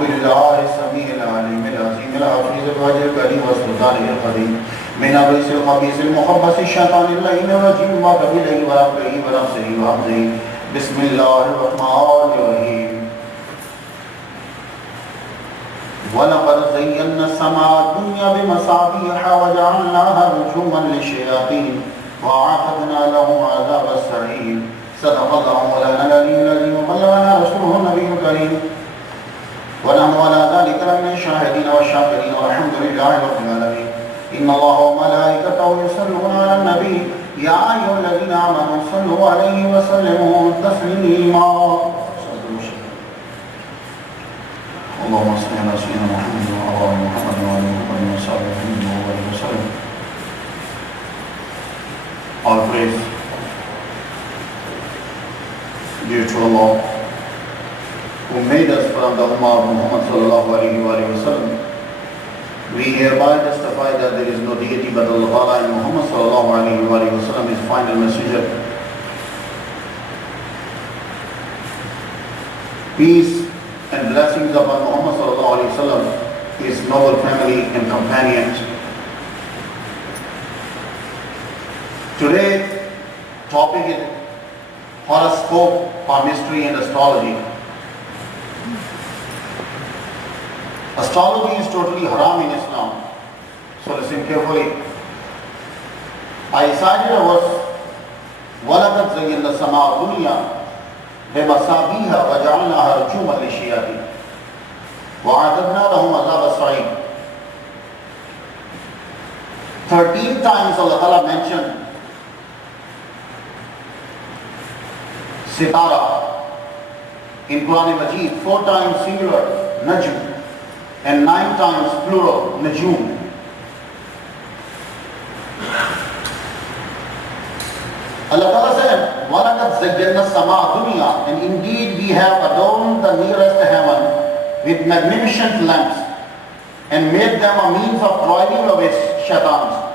بالله السميع العليم العظيم الحفيظ الوجه الكريم والسلطان القديم من الرجس الخبيث المخبث الشيطان اللعين الرجيم وقبله وربه ونفسه وحمده بسم الله الرحمن الرحيم ولقد زينا السماء الدنيا بمصابيح وجعلناها رجوما للشياطين وأعتدنا لهم عذاب السعير صدق الله مولانا العلي العظيم وبلغنا رسوله النبي الكريم ونحن على ذلك من الشاهدين والشاكرين والحمد لله رب العالمين إن الله وملائكته يصلون على النبي يا أيها الذين آمنوا صلوا عليه وسلموا تسليما اللهم صل على سيدنا محمد وعلى آل محمد وعلى آله وصحبه وسلم. All praise due to Allah who made us from the Ummah of Muhammad sallallahu alayhi wa sallam. We hereby testify that there is no deity but Allah and Muhammad sallallahu alayhi wa sallam is final messenger. Peace and blessings upon Muhammad sallallahu alayhi wa sallam, his noble family and companions. Today, topic is horoscope, palmistry and astrology. Astrology is totally haram in Islam. So listen carefully. I cited a verse, وَلَقَدْ زَيَّنَّا السَّمَاءَ الدُّنْيَا بِمَصَابِيحَ وَجَعَلْنَاهَا رُجُومًا لِلشَّيَاطِينِ وَأَعْتَدْنَا لَهُمْ عَذَابَ السَّعِيرِ. 13 times Allah Ta'ala mentioned Sitara in Quran Majid, 4 times singular, Najm, and 9 times plural, Najum. Allah Ta'ala said, وَلَقَدْ زَيَّنَّا السَّمَاءَ الدُّنْيَا, and indeed we have adorned the nearest heaven with magnificent lamps and made them a means of driving away shaitans.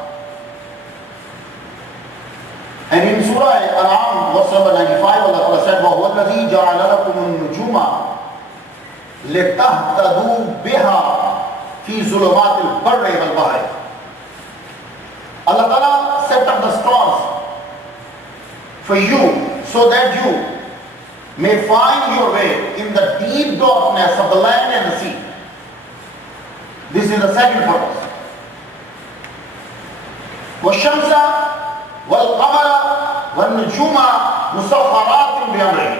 And in Surah Al-An'am, verse number 95, Allah Ta'ala said, وَهُوَ الَّذِي جَعَلَ لَكُمُ النُّجُومَ لِتَهْتَدُوا بِهَا فِي ظُلُمَاتِ الْبَرِّ وَالْبَحْرِ. Allah Ta'ala set up the stars for you so that you may find your way in the deep darkness of the land and the sea. This is the second purpose. وَالشَّمْسَ وَالْقَمَرَ وَالنُّجُومَ مُسَخَّرَاتٍ بِأَمْرِهِ.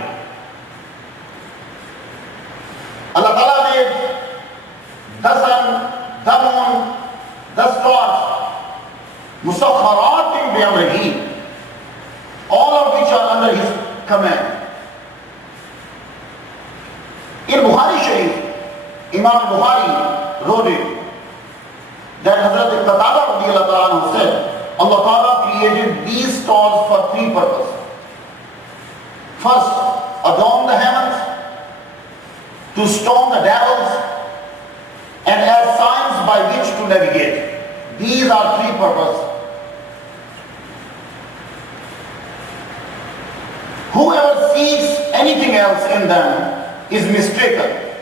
Allah Ta'ala made the sun, the moon, the stars, مُسَخَّرَاتٍ بِأَمْرِهِ, all of which are under His command. In Bukhari Sharif, Imam Bukhari wrote it that Hazrat Qatada radiyallahu ta'ala said, Allah Ta'ala created these stars for 3 purposes. First, adorn the heavens, to stone the devils, and as signs by which to navigate. These are 3 purposes. Whoever seeks anything else in them is mistaken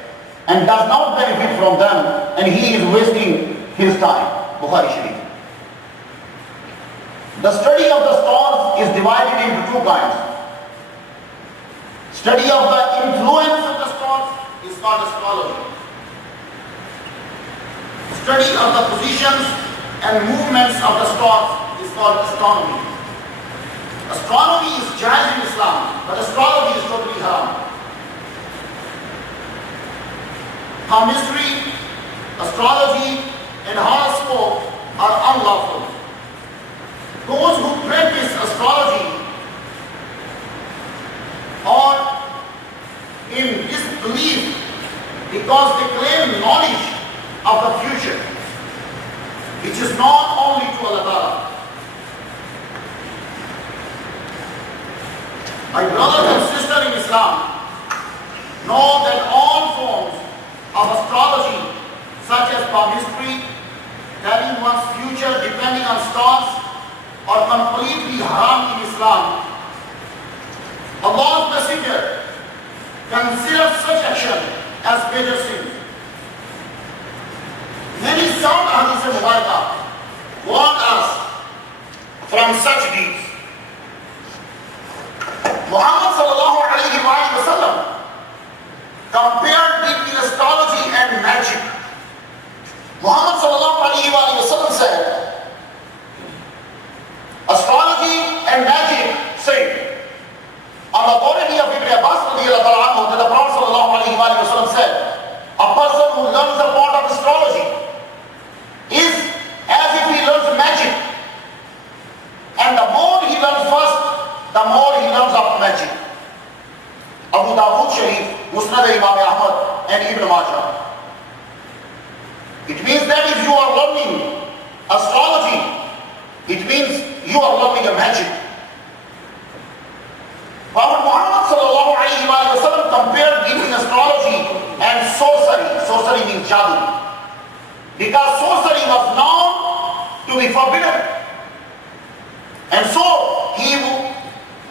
and does not benefit from them, and he is wasting his time. Bukhari Sharif. The study of the stars is divided into 2 kinds. Study of the influence of the stars is called astrology. Study of the positions and movements of the stars is called astronomy. Astronomy is jaiz in Islam, but astrology is totally haram. Palmistry, astrology, and horoscope are unlawful. Those who practice astrology are in disbelief because they claim knowledge of the future, which is not only to Allah Ta'ala. My brothers and sisters in Islam, know that all forms of astrology, such as palmistry, telling one's future depending on stars, are completely haram in Islam. Allah's Messenger considers such action as major sin. Hadith Mubarakah warned us from such deeds. Muhammad sallallahu alayhi wa sallam compared between astrology and magic. Muhammad sallallahu alayhi wa sallam said, astrology and magic, say, on the authority of Ibn Abbas radiyallahu anhu, that the Prophet sallallahu alayhi wa sallam said, a person who learns a part of astrology is as if he learns magic. And the more he learns first, the more he learns of magic. Abu Dawud Sharif, Musnad Imam Ahmad and Ibn Majah. It means that if you are learning astrology, it means you are learning a magic. Prophet Muhammad sallallahu alayhi wa sallam compared between astrology and sorcery. Sorcery means jadoo. Because sorcery was known to be forbidden. And so he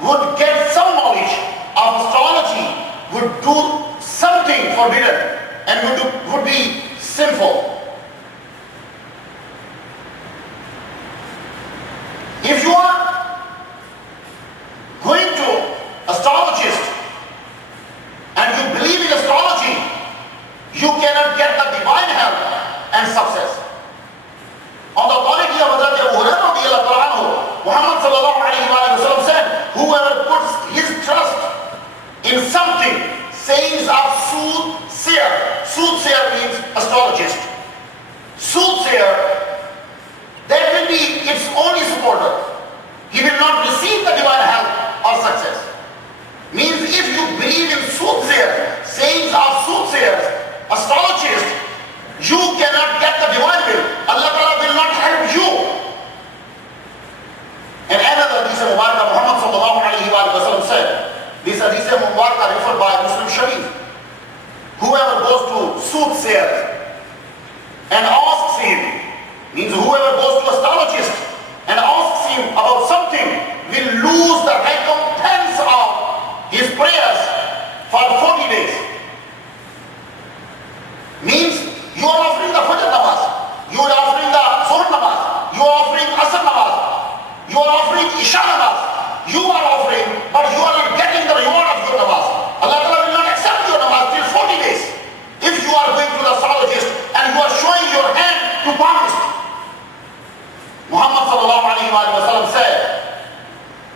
would get some knowledge of astrology, would do something forbidden and would be sinful. If you are going to astrologist and you believe in astrology, you cannot get the divine help and success. On the authority of Hazrat Abu Hurairah radiyallahu anhu, Muhammad sallallahu alayhi wa sallam said, whoever puts his trust in something, sayings of soothsayer. Soothsayer means astrologist. Soothsayer, that will be its only supporter. He will not receive the divine help or success. Means if you believe in soothsayer, sayings of soothsayers, astrologists, you cannot get the divine will. Allah Ta'ala will not help you. And another hadith Mubarakah, Muhammad sallallahu alayhi wa sallam said, this hadith Mubarakah referred by Muslim Sharif, whoever goes to soothsayers and asks him, means whoever goes to astrologist and asks him about something will lose the recompense of his prayers for 40 days. Means you are offering the Fajr namaz, you are offering the Zuhr namaz, you are offering Asr namaz, you are offering Isha namaz, you are offering, but you are not getting the reward of your namaz. Allah Ta'ala will not accept your namaz till 40 days. If you are going to the astrologist and you are showing your hand to palmist. Muhammad sallallahu alayhi wa sallam said,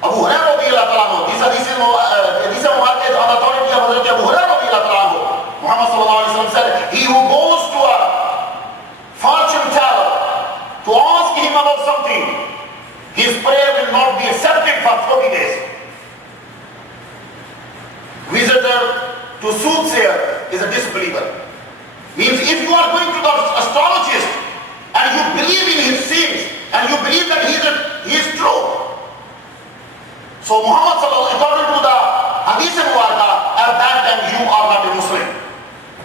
Abu Hurairah radiyallahu anhu, this hadith is on the authority of Hazrat Abu Hurairah radiyallahu anhu. Muhammad sallallahu alayhi wa sallam said, he who goes to a fortune teller to ask him about something, his prayer will not be accepted for 40 days. Visitor to soothsayer is a disbeliever. Means if you are going to the astrologist and you believe in his sins and you believe that he is true. So Muhammad sallallahu alayhi wa sallam, according to the hadith Mubarakah, at that time you are not a Muslim.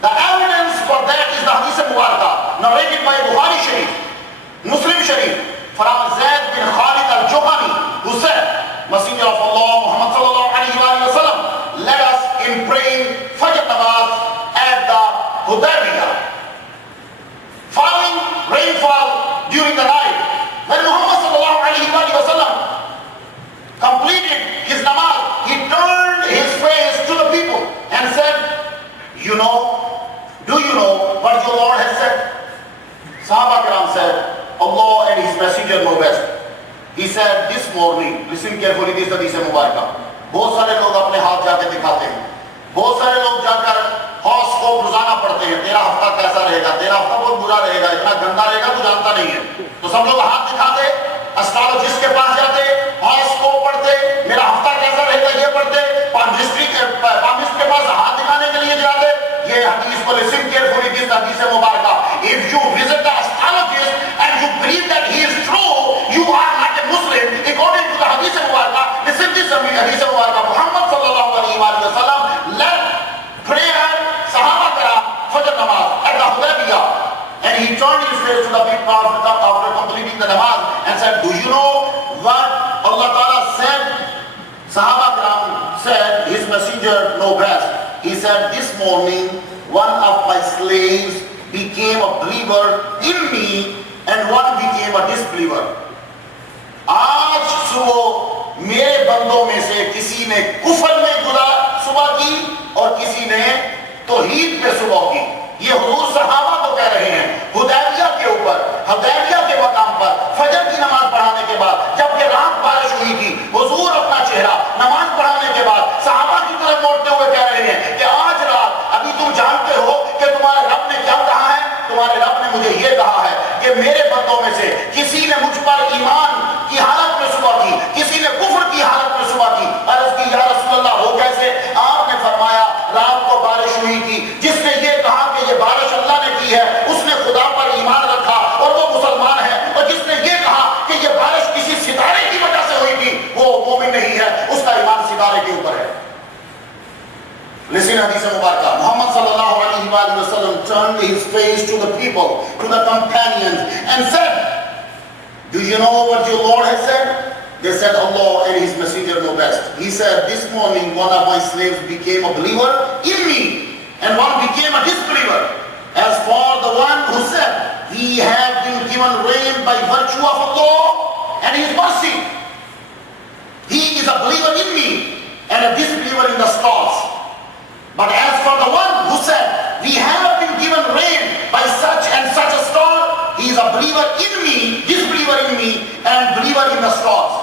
The evidence for that is the hadith Mubarakah narrated by Bukhari Sharif, Muslim Sharif, from Zayd bin Khalid al-Juhani, who said, Messenger of Allah Muhammad sallallahu alayhi wa sallam led us in praying Fajr namaz at the Hudaybiyah. Following rainfall during the night, when Muhammad sallallahu alayhi wa sallam completed his namaz, he turned his face to the people and said, do you know what your Lord has said? Sahaba Kiram said, Allah and His Messenger know best. He said, this morning, listen carefully, this hadith Mubarakah. بہت سارے لوگ اپنے ہاتھ جا کے دکھاتے ہیں, بہت سارے لوگ جا کر ہاروسکوپ روزانہ پڑھتے ہیں, تیرا ہفتہ کیسا رہے گا, تیرا ہفتہ بہت برا رہے گا, اتنا گندا رہے گا تو جانتا نہیں ہے. تو سب لوگ ہاتھ دکھاتے, اسٹرالوجسٹ کے پاس جاتے, ہاروسکوپ پڑھتے, میرا ہفتہ کیسا رہے گا یہ پڑھتے, پامسٹ کے پاس ہاتھ دکھانے کے لیے جاتے. یہ حدیث کو listen carefully, this حدیث مبارکہ. If you visit the astrologist and you believe that he is true, you are not a Muslim. According to the hadith mubarakah, listen this hadith mubarakah. Muhammad sallallahu alayhi wa sallam led prayer Sahaba Kiram Fajr namaz at the Hudaybiyah, and he turned his face to the people after completing the namaz and said, do you know what Allah Ta'ala said? Sahaba Kiram said, His Messenger know best. He said, this morning one of my slaves became a believer in me and one became a disbeliever. آج صبح میرے بندوں میں سے کسی نے کفر میں صبح کی اور کسی نے توحید پہ صبح کی. یہ حضور صحابہ کو کہہ رہے ہیں حدیبیہ کے اوپر، حدیبیہ کے مقام پر فجر کی نماز پڑھانے کے بعد جبکہ رات بارش ہوئی تھی، حضور اپنا چہرہ نماز پڑھانے کے بعد صحابہ کی طرف موڑتے ہوئے کہہ رہے ہیں کہ آج رات ابھی تم جانتے ہو کہ تمہارے رب نے کیا کہا ہے؟ تمہارے رب نے مجھے یہ کہا ہے کہ میرے بندوں میں سے کسی نے مجھ پر ایمان کی حالت میں صبح کی، کسی نے کفر کی حالت میں صبح کی. عرض کی یا رسول اللہ وہ کیسے؟ آپ نے فرمایا رات کو بارش ہوئی تھی، جس نے یہ کہا کہ یہ بارش اللہ نے کی ہے اس نے خدا پر ایمان رکھا اور وہ مسلمان ہے، اور جس نے یہ کہا کہ یہ بارش کسی ستارے کی وجہ سے ہوئی تھی وہ مومن نہیں ہے، اس کا ایمان ستارے کے اوپر ہے. Listen حدیث مبارکہ. Muhammad sallallahu alayhi wa sallam turned his face to the people, to the companions and said, do you know what your Lord has said? They said, Allah and His Messenger know best. He said, this morning one of my slaves became a believer in me and one became a disbeliever. As for the one who said, he had been given rain by virtue of Allah and His mercy, he is a believer in me and a disbeliever in the stars. But as for the one who said, we have been given rain by such and such a star, he is a believer in me, disbeliever in me, and believer in the stars.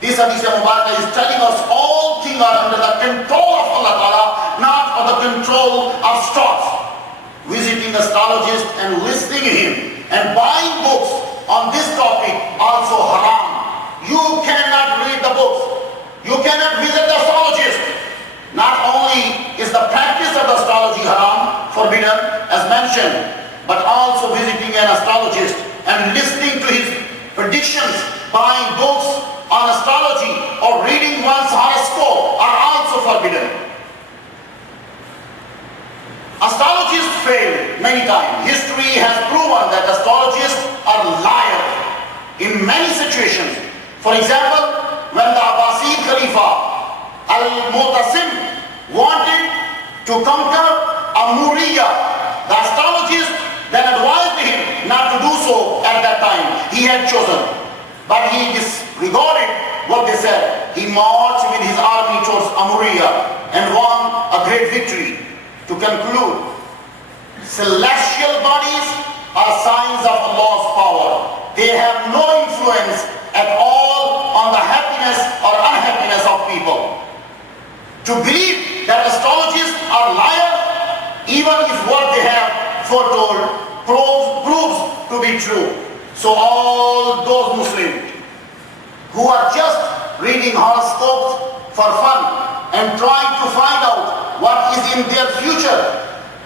This hadith Mubarak is telling us all things are under the control of Allah Ta'ala, not under the control of stars. Visiting astrologists and listening to him and buying books on this topic also haram. You cannot read the books. You cannot visit the astrologist. Not only is the practice of astrology haram, forbidden as mentioned, but also visiting an astrologist and listening to his predictions, buying books on astrology or reading one's horoscope are also forbidden. Astrologists fail many times. History has proven that astrologists are liars in many situations. For example, when the Abbasid Khalifa Al-Mu'tasim wanted to conquer Amuriya, the astrologist then advised him not to do so at that time. He had chosen, but he disregarded what they said. He marched with his army towards Amuriya and won a great victory. To conclude, celestial bodies are signs of Allah's power. They have no influence at all on the happiness or unhappiness of people. To believe that astrologists are liars, even if what they have foretold proves to be true. So all those Muslims who are just reading horoscopes for fun and trying to find out what is in their future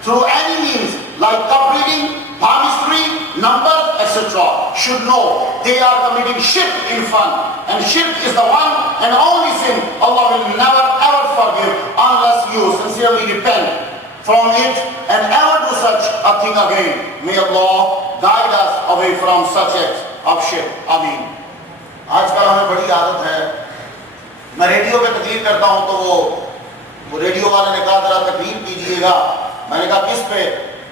through any means like cup reading, palmistry, numbers, etc. should know they are committing shirk in fun, and shirk is the one and only sin Allah will never ever forgive unless you sincerely repent from it and never do such a thing again. May Allah guide us away from such acts of shirk. Ameen. آج کل ہمیں بڑی عادت ہے، میں radio پہ تقریر کرتا ہوں تو وہ ریڈیو والے نے کہا ذرا تقریر کیجئے گا. میں نے کہا کس پہ؟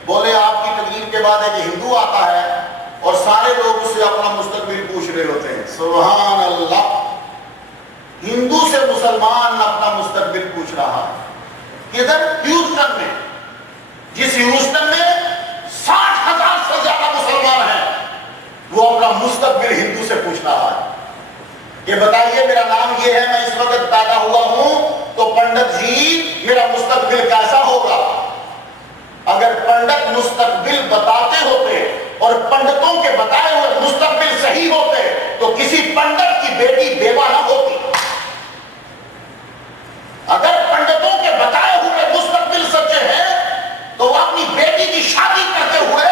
بولے آپ کی تقریر کے بعد ایک ہندو آتا ہے اور سارے لوگ اس سے اپنا مستقبل پوچھ رہے ہوتے ہیں. سبحان اللہ، ہندو سے مسلمان اپنا مستقبل پوچھ رہا ہے. ادھر ہیوسٹن میں، جس ہیوسٹن میں 60,000 سے زیادہ مسلمان ہیں، وہ اپنا مستقبل ہندو سے پوچھ رہا ہے کہ بتائیے میرا نام یہ ہے، میں اس وقت پیدا ہوا ہوں، تو پنڈت جی میرا مستقبل کیسا ہوگا؟ اگر پنڈت مستقبل بتاتے ہوتے اور پنڈتوں کے بتائے ہوئے مستقبل صحیح ہوتے تو کسی پنڈت کی بیٹی بیوہ نہ ہوتی. اگر پنڈتوں کے بتائے ہوئے مستقبل سچے ہیں تو وہ اپنی بیٹی کی شادی کرتے ہوئے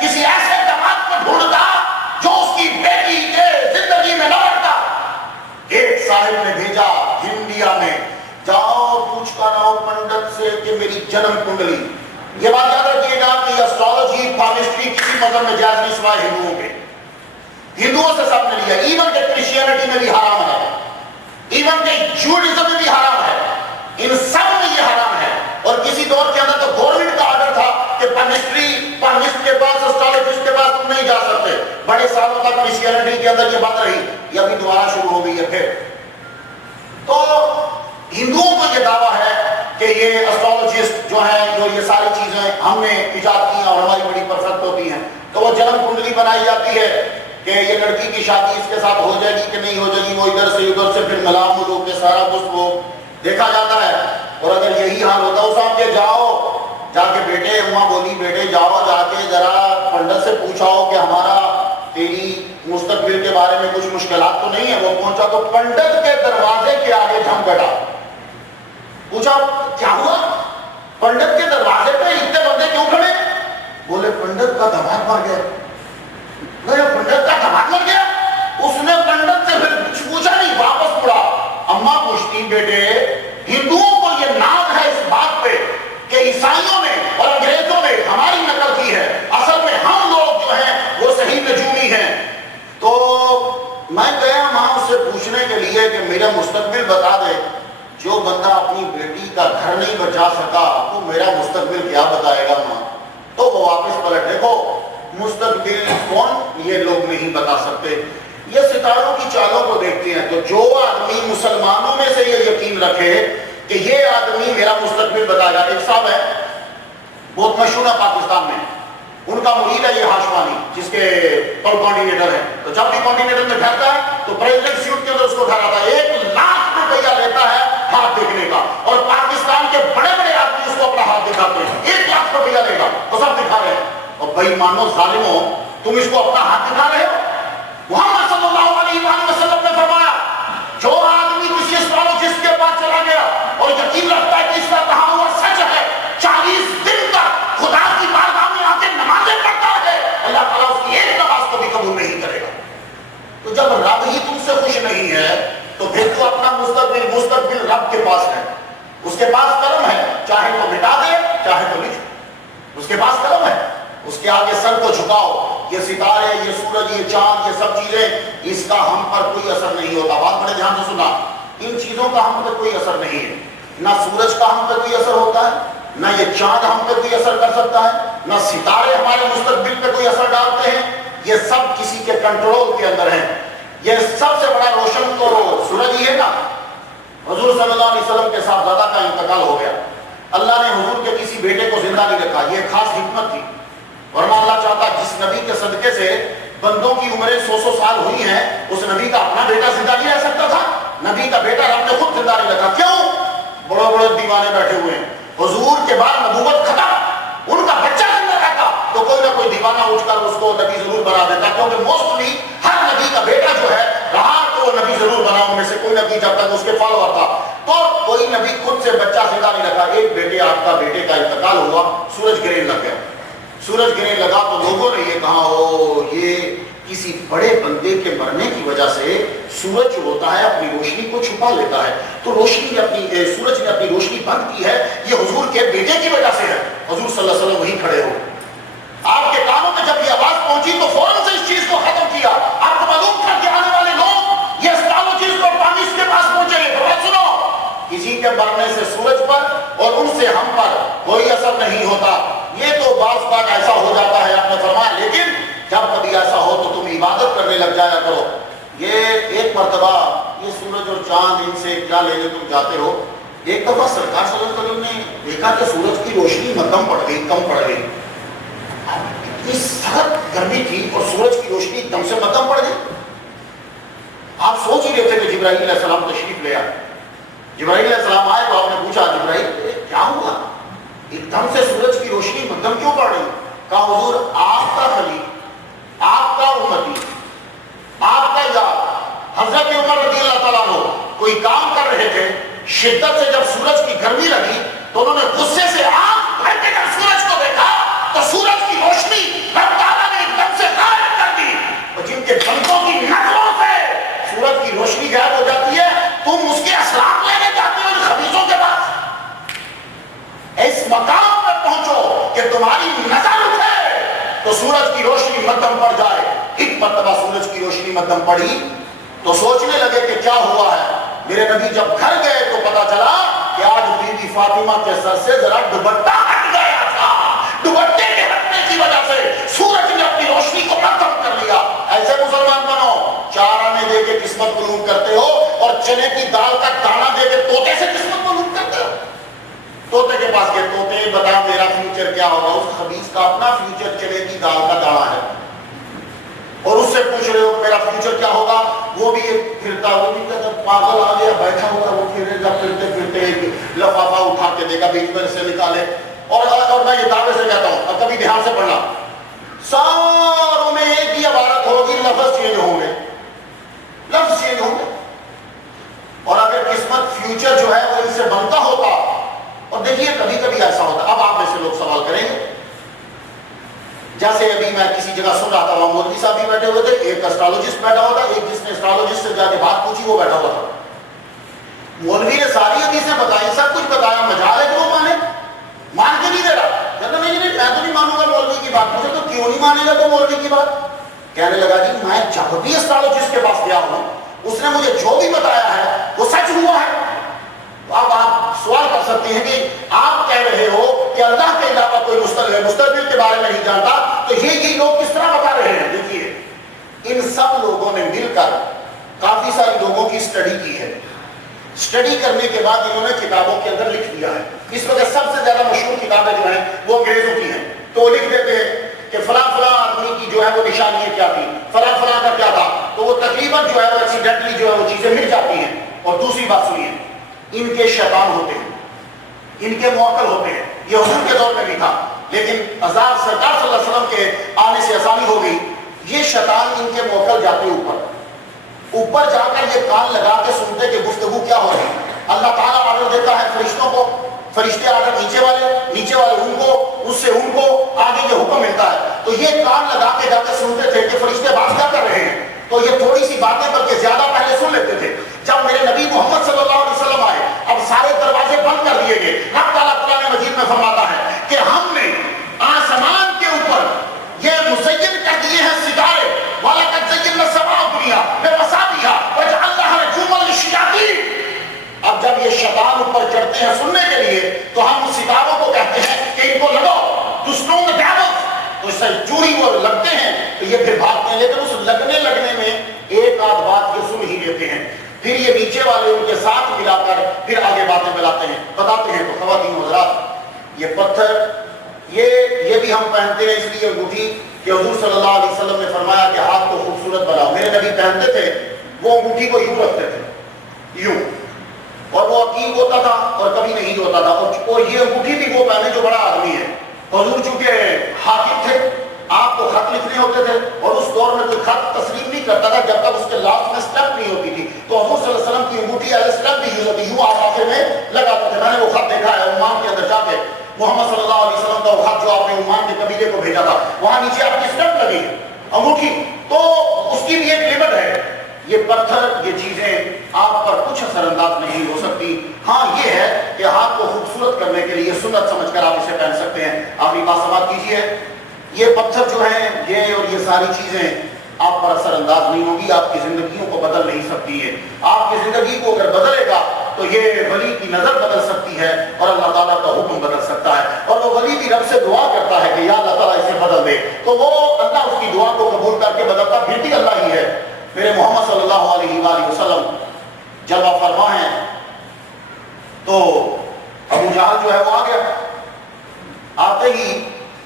کسی ایسے جماعت کو ڈھونڈتا جو اس کی بیٹی کے زندگی میں نہ رکھتا. ایک صاحب نے بھیجا انڈیا میں، جاؤ پوچھ کر آؤ پنڈت سے کہ میری جنم کنڈلی. یہ بات یاد رکھیے گا کہ اسٹرالوجی پالمسٹری کسی مذہب میں جائز نہیں سوائے ہندوؤں کے. ہندوؤں سے سب نے لیا، ایون کہ کرسچینٹی میں بھی حرام ہے، ایون کہ جوڈزم میں بھی حرام ہے، ان سب میں یہ حرام ہے. اور کسی دور کے اندر تو گورنمنٹ کا آرڈر تھا کہ پالمسٹ کے پاس، اسٹرالوجسٹ کے پاس تم نہیں جا سکتے. ہندوؤں کو یہ دعویٰ ہے کہ یہ ایسٹرولوجسٹ جو ہیں جو یہ ساری چیزیں ہم نے ایجاد کی ہیں اور ہماری بڑی پرفیکٹ ہوتی ہیں، تو وہ جنم کنڈلی بنائی جاتی ہے کہ یہ لڑکی کی شادی اس کے ساتھ ہو جائے گی کہ نہیں ہو جائے گی، وہ ادھر سے پھر ملا ملو کے سارا کچھ وہ دیکھا جاتا ہے۔ اور اگر یہی حال ہوتا ہے صاحب کہ جاؤ جا کے بیٹے، اماں بولی بیٹے جاؤ جا کے ذرا پنڈت سے پوچھاؤ کہ ہمارا تیری مستقبل کے بارے میں کچھ مشکلات تو نہیں ہے۔ وہ پہنچا تو پنڈت کے دروازے کے آگے جھم گٹا، پوچھا کیا ہوا؟ پنڈت کے دروازے پہ اتنے بندے کیوں کھڑے؟ بولے پنڈت کا دماغ مر گیا۔ پنڈت کا دماغ مر گیا؟ اس نے پنڈت سے پھر کچھ پوچھا نہیں، واپس مڑا۔ اماں پوچھتی بیٹے ہندوؤں کو یہ ناز ہے اس بات پہ کہ عیسائیوں نے اور انگریزوں نے ہماری نقل کی ہے، اصل میں ہم لوگ جو ہیں وہ صحیح نجومی ہیں۔ تو میں گیا ماں سے پوچھنے کے لیے کہ میرا مستقبل بتا دے، جو بندہ اپنی بیٹی کا گھر نہیں بچا سکا تو میرا مستقبل کیا بتائے گا ماں؟ تو وہ واپس پلٹ، دیکھو مستقبل کون یہ لوگ نہیں بتا سکتے، یہ ستاروں کی چالوں کو دیکھتے ہیں۔ تو جو آدمی مسلمانوں میں سے یہ یقین رکھے کہ یہ آدمی میرا مستقبل بتائے گا، ایک صاحب ہے بہت مشہور ہے پاکستان میں، ان کا مرید ہے یہ ہاشوانی جس کے پل کوارڈینیٹر ہے، تو جب بھی کوارڈینیٹر میں ٹھہرتا ہے تو پریزیڈنٹ سیٹ کے اندر اس کو ٹھہراتا ہے، 1,00,000 روپیہ لیتا ہے ہاتھ دیکھنے کا، اور پاکستان کے بڑے بڑے آدمی اس کو اپنا ہاتھ دکھاتے ہیں، 1,00,000 روپیہ لے گا، وہ سب دکھا رہے ہیں۔ اور بھائی مانو ظالموں، تم اس کو اپنا ہاتھ دکھا رہے ہو؟ محمد صلی اللہ علیہ وآلہ وسلم نے فرمایا جو آدمی کسی ایسٹرولوجسٹ کے پاس چلا گیا اور یقین رکھتا ہے کہ اس کا کہا ہوا سچ ہے، 40 دن تک خدا کی بارگاہ میں آ کے نمازیں پڑھتا ہے، اللہ تعالیٰ اس کی ایک نماز کو بھی قبول نہیں کرے گا۔ تو جب رب ہی تم سے خوش نہیں ہے تو پھر تو اپنا مستقبل رب کے پاس ہے، اس کے پاس قلم ہے، چاہے تو مٹا دے چاہے تو لکھ دے، اس کے پاس قلم ہے، اس کے آگے سر کو جھکاؤ۔ یہ ستارے، یہ سورج، یہ چاند، یہ سب چیزیں، اس کا ہم پر کوئی اثر نہیں ہوتا۔ بات بڑے دھیان سے سننا، ان چیزوں کا ہم پر کوئی اثر نہیں ہے، نہ سورج کا ہم پر کوئی اثر ہوتا ہے، نہ یہ چاند ہم پر کوئی اثر کر سکتا ہے، نہ ستارے ہمارے مستقبل پہ کوئی اثر ڈالتے ہیں، یہ سب کسی کے کنٹرول کے اندر ہیں۔ یہ سب سے بڑا روشن تو سورج ہی ہے نا۔ حضور صلی اللہ علیہ وسلم کے صاحبزادہ کا انتقال ہو گیا، اللہ نے حضور کے کسی بیٹے کو زندہ نہیں رکھا، یہ خاص حکمت تھی، ورنہ اللہ چاہتا جس نبی کے صدقے سے بندوں کی عمریں 100 سال ہوئی ہیں، اس نبی کا اپنا بیٹا زندہ نہیں رہ سکتا تھا؟ نبی کا بیٹا رب نے خود زندہ نہیں رکھا، کیوں؟ بڑے بڑے دیوانے بیٹھے ہوئے ہیں، حضور کے بعد نبوت ختم، ان کا بچہ زندہ رہتا تو کوئی نہ کوئی دیوانہ اٹھ کر اس کو نبی ضرور بنا دیتا، کیونکہ موسٹلی ہر نبی کا بیٹا جو ہے رہا تو وہ نبی ضرور بنا، ان میں سے کوئی نبی جب تک اس کے فالوور تھا، تو کوئی نبی خود سے بچہ زندہ نہیں رکھا۔ ایک بیٹے آپ کا بیٹے کا انتقال ہوا، سورج گرہن لگ گیا، سورج گرہن لگا تو لوگوں نے یہ کہا او یہ کسی بڑے بندے کے مرنے کی وجہ سے سورج جو ہوتا ہے اپنی روشنی کو چھپا لیتا ہے، تو سورج نے اپنی روشنی بند کی ہے، یہ حضور کے بیٹے کی وجہ سے ہے۔ حضور صلی اللہ علیہ وسلم وہیں کھڑے ہو، آپ کے کانوں میں جب یہ آواز پہنچی تو فوراً سے اس چیز کو ختم کیا۔ آپ کو معلوم تھا کہ آنے والے لوگ یہ ایسٹرولوجسٹ اور پانڈس کے پاس پہنچے گے، تو بات سنو، کسی کے مرنے سے سورج پر اور ان سے ہم پر کوئی اثر نہیں ہوتا، یہ تو بعض بات ایسا ہو جاتا ہے آپ نے فرمایا، لیکن جب کبھی ایسا ہو تو تم عبادت کرنے لگ جایا کرو۔ یہ ایک مرتبہ یہ سورج اور چاند ان سے کیا لینے تم جاتے ہو، ایک دفعہ سرکار صلی اللہ علیہ وسلم نے دیکھا کہ سورج کی روشنی مدھم پڑ گئی، کم پڑ گئی، اتنی سخت گرمی تھی اور سورج کی روشنی ایک دم سے مدھم پڑ گئی۔ آپ سوچ ہی رہے تھے کہ جبرائیل علیہ السلام تشریف لے آئے، جبرائیل علیہ السلام آئے تو آپ نے پوچھا جبرائیل کیا ہوا، ایک دم سے سورج کی روشنی مدھم کیوں پڑ رہی؟ کہا حضور آپ کا خلیل، آپ کا امتی، آپ کا یار حضرت عمر رضی اللہ تعالیٰ عنہ کوئی کام کر رہے تھے، شدت سے جب سورج کی گرمی لگی تو انہوں نے غصے سے آنکھ بھر کے جب سورج کو دیکھا تو سورج کی روشنی رب تعالیٰ نے ایک دم سے غائب کر دی، اور جن کے بندوں کی نظروں سے سورج کی روشنی غائب ہو جاتی ہے، تم اس کے اثرات لینے جاتے ہو ان خبیثوں کے پاس۔ اس مقام پر پہنچو کہ تمہاری نظر اٹھے تو سورج کی روشنی مدھم پڑ جائے۔ ایک مرتبہ سورج کی روشنی مدھم پڑی تو سوچنے لگے کہ کیا ہوا ہے، میرے نبی جب گھر گئے تو پتا چلا کہ آج بی بی فاطمہ کے سر سے ذرا دوپٹہ ہٹ گیا تھا، دوپٹے کے ہٹنے کی وجہ سے سورج نے اپنی روشنی کو مدھم کر لیا۔ ایسے مسلمان بنو، 4 آنے دے کے قسمت معلوم کرتے ہو اور چنے کی دال کا دانا دے کے طوطے سے قسمت بتا میرا فیوچر کیا ہوگا. اس خبیث کا اپنا فیوچر چنے کی دال کا دانا ہے, اور اس سے پوچھ رہے ہو میرا فیوچر کیا ہوگا. وہ بھی پھرتا, وہ بھی کہتا پاگل آ گیا بیٹھا ہوا, وہ پھرے گا پھرتے پھرتے لفافہ اٹھا کے دے گا, بیچ میں سے نکالے. اور میں یہ دعوے سے کہتا ہوں, اور کبھی دھیان سے پڑھنا, ساروں میں ایک ہی عبارت ہوگی, لفظ چینج ہوں گے, لفظ چینج ہوں گے. اور اگر قسمت فیوچر جو ہے وہ ان سے بنتا ہوتا, اور دیکھیے کبھی کبھی ایسا ہوتا, اب آپ میں سے لوگ سوال کریں گے, جیسے ابھی میں کسی جگہ سن رہا تھا, وہاں مولوی صاحب بھی بیٹھے ہوئے تھے, ایک اسٹرالوجسٹ بیٹھا ہوا تھا, ایک جس نے اسٹرالوجسٹ سے جا کے بات پوچھی وہ بیٹھا ہوا تھا. مولوی نے ساری حدیثیں بتائی, سب کچھ بتایا, مجال ہے کہ وہ مان کے نہیں دے رہا. کہتا نہیں میں تو نہیں مانوں گا مولوی کی بات. مجھے تو کیوں نہیں مانے گا تو مولوی کی بات. کہنے لگا جی میں جب بھی اسٹرالوجسٹ کے پاس گیا ہوں اس نے مجھے جو بھی بتایا ہے وہ سچ ہوا ہے. اب آپ سوال کر سکتے ہیں کہ آپ کہہ رہے ہو کہ اللہ کے علاوہ کوئی مستقبل کے بارے میں نہیں جانتا, تو یہ لوگ کس طرح بتا رہے ہیں. دیکھیے ان سب لوگوں نے مل کر کافی سارے لوگوں کی اسٹڈی کی ہے. اسٹڈی کرنے کے بعد انہوں نے کتابوں کے اندر لکھ دیا ہے. اس وقت سب سے زیادہ مشہور کتابیں جو ہیں وہ انگریزوں کی ہیں, تو وہ لکھ دیتے ہیں کہ فلاں فلاں آدمی کی جو ہے وہ نشانیاں کیا تھی, فلاں فلاں کا کیا تھا, تو وہ تقریباً جو ہے وہ ایکسیڈنٹلی جو ہے وہ چیزیں مل جاتی ہیں. اور دوسری بات سنیے, ان کے شیطان ہوتے ہیں, ان کے موکل ہوتے ہیں. یہ حضور کے دور میں بھی تھا, لیکن عذاب سرکار صلی اللہ علیہ وسلم کے آنے سے آسانی ہو گئی. یہ شیطان ان کے موکل جاتے اوپر جا کر یہ کان لگا کے سنتے کہ گفتگو کیا ہو رہی. اللہ تعالیٰ آرڈر دیتا ہے فرشتوں کو, فرشتے آرڈر نیچے والے ان کو, اس سے ان کو آگے یہ حکم ملتا ہے. تو یہ کان لگا کے جا کے سنتے تھے کہ فرشتے بات کیا کر رہے ہیں. تو یہ تھوڑی سی باتیں بلکہ زیادہ پہلے سن لیتے تھے. جب میرے نبی محمد صلی اللہ علیہ وسلم آئے, اب سارے دروازے بند کر دیے گئے. حق تعالیٰ قرآن مجید میں فرماتا ہے کہ ہم نے آسمان کے اوپر یہ مزین کر دیے ہیں ستارے, وَلَقَدْ زَيَّنَّا السَّمَاءَ الدُّنْيَا بِمَصَابِيحَ وَجَعَلْنَاهَا رُجُومًا لِلشَّيَاطِينِ. اب جب یہ شیطان اوپر چڑھتے ہیں سننے کے لیے, تو ہم اس ستاروں کو کہتے ہیں کہ ان کو لگاؤ, دوسروں میں دعوت, تو اس سے چوری وہ لگتے ہیں تو یہ پھر بھاگتے ہیں. لیکن اس لگنے میں ایک آدھ بات یہ سن ہی لیتے ہیں, پھر یہ نیچے والے ان کے ساتھ ملا کر پھر آگے باتیں ملاتے ہیں, بتاتے ہیں. تو خواتین حضرات, یہ پتھر یہ بھی ہم پہنتے ہیں اس لیے انگوٹھی کہ حضور صلی اللہ علیہ وسلم نے فرمایا کہ ہاتھ کو خوبصورت بناؤ. میرے نبی پہنتے تھے, وہ انگوٹھی کو یوں رکھتے تھے, یوں, اور وہ عقیق ہوتا تھا اور کبھی نہیں ہوتا تھا. اور یہ انگوٹھی بھی وہ پہنے جو بڑا آدمی ہے. حضور چونکہ حاکم تھے, آپ کو خط لکھنے ہوتے تھے, اور اس دور میں کوئی خط تسلیم نہیں کرتا تھا جب تک اس کے لاسٹ میں اسٹیپ نہیں ہوتی تھی. تو حضور صلی اللہ علیہ وسلم کی انگوٹھی ایز اسٹیپ بھی یوز ہوتی, یوں آپ آخر میں لگاتے تھے. میں نے وہ خط دیکھا ہے عمان کے اندر جا کے, محمد صلی اللہ علیہ وسلم کا وہ خط جو آپ نے عمان کے قبیلے کو بھیجا تھا, وہاں نیچے آپ کی اسٹیپ لگی ہے انگوٹھی, تو اس کی بھی ایک لمٹ ہے. یہ پتھر, یہ چیزیں آپ پر کچھ اثر انداز نہیں ہو سکتی. ہاں یہ ہے کہ ہاتھ کو خوبصورت کرنے کے لیے سنت سمجھ کر آپ اسے پہن سکتے ہیں. آخری بات سماعت کیجیے, یہ پتھر جو ہیں یہ اور یہ ساری چیزیں آپ پر اثر انداز نہیں ہوگی, آپ کی زندگیوں کو بدل نہیں سکتی ہے. آپ کی زندگی کو اگر بدلے گا تو یہ ولی کی نظر بدل سکتی ہے اور اللہ تعالیٰ کا حکم بدل سکتا ہے. اور وہ ولی بھی رب سے دعا کرتا ہے کہ یا اللہ تعالیٰ اسے بدل دے, تو وہ اللہ اس کی دعا کو قبول کر کے بدلتا پھر بھی اللہ ہی ہے. میرے محمد صلی اللہ علیہ وآلہ وسلم جب آپ فرما ہیں تو ابو جہل جو ہے وہ آ گیا. آتے ہی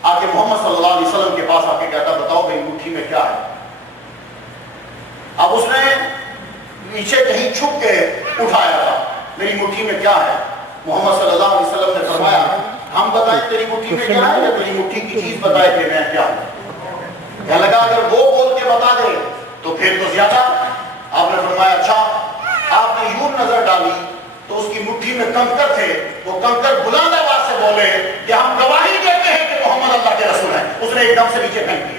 آ کے محمد صلی اللہ علیہ وسلم کے پاس آ کے کہتا بتاؤ بھائی مٹھی میں کیا ہے. اب اس نے نیچے کہیں چھپ کے اٹھایا تھا, میری مٹھی میں کیا ہے. محمد صلی اللہ علیہ وسلم نے فرمایا ہم بتائیں تیری مٹھی میں کیا ہے یا تیری مٹھی کی چیز بتائے کہ میں کیا ہوں. کہنے لگا اگر وہ بول کے بتا دے تو پھر تو زیادہ. آپ نے فرمایا اچھا. آپ نے یوں نظر ڈالی تو اس کی مٹھی میں کنکر تھے, وہ کنکر بلند آواز سے بولے کہ ہم گواہی دیتے ہیں کہ محمد اللہ کے رسول ہیں. اس نے ایک دم سے نیچے پھینک دیا.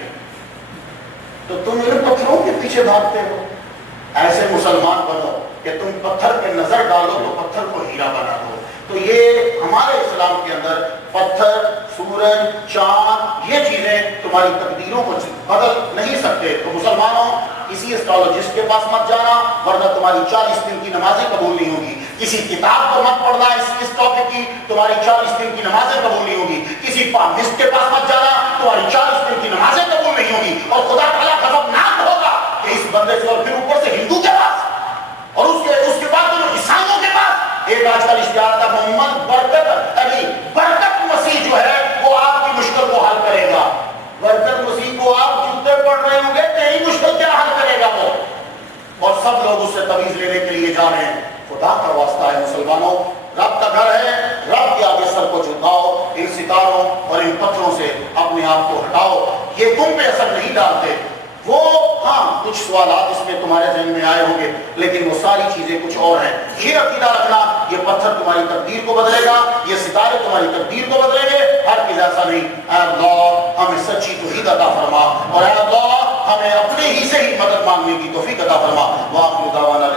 تو تم ان پتھروں کے پیچھے بھاگتے ہو. ایسے مسلمان بنو کہ تم پتھر پہ نظر ڈالو تو پتھر کو ہیرا بنا دو. تو یہ ہمارے اسلام کے اندر پتھر, سورج, چاند, یہ چیزیں تمہاری تقدیروں کو بدل نہیں سکتے. تو مسلمانوں کسی اسٹرالوجسٹ کے پاس مت جانا ورنہ تمہاری 40 دن کی نمازیں قبول نہیں ہوگی. کسی کتاب کو مت پڑھنا اس ٹاپک کی, تمہاری 40 دن کی نمازیں قبول نہیں ہوگی. کسی پامسٹ کے پاس مت جانا, تمہاری 40 دن کی نمازیں قبول نہیں ہوگی. اور خدا تعالیٰ غضبناک ہوگا کہ اس بندے سے, اور پھر اوپر سے ہندو کے پاس, اور اس کے بعد تم عیسائیوں کے پاس. ایک آج کل اشتہار تھا محمد برکت علی برکت مسیح سب لوگ اس سے تویز لینے کے لیے جا رہے ہیں. خدا کا واسطہ ہے مسلمانوں، رب کا گھر ہے، رب کے آگے سر کو جھکاؤ، ان ستاروں اور ان پتھروں سے اپنے آپ کو ہٹاؤ، یہ تم پہ اثر نہیں ڈالتے. وہ ہاں کچھ سوالات اس میں تمہارے ذہن میں آئے ہوں گے، لیکن وہ ساری چیزیں کچھ اور ہیں. یہ عقیدہ رکھنا یہ پتھر تمہاری تقدیر کو بدلے گا، یہ ستارے تمہاری تقدیر کو بدلیں گے، ہر چیز ایسا نہیں. اے اللہ ہمیں سچی توحید عطا فرما، اور اے اللہ ہمیں اپنے ہی سے ہی مدد مانگنے کی توفیق عطا فرما. وآخر دعوانا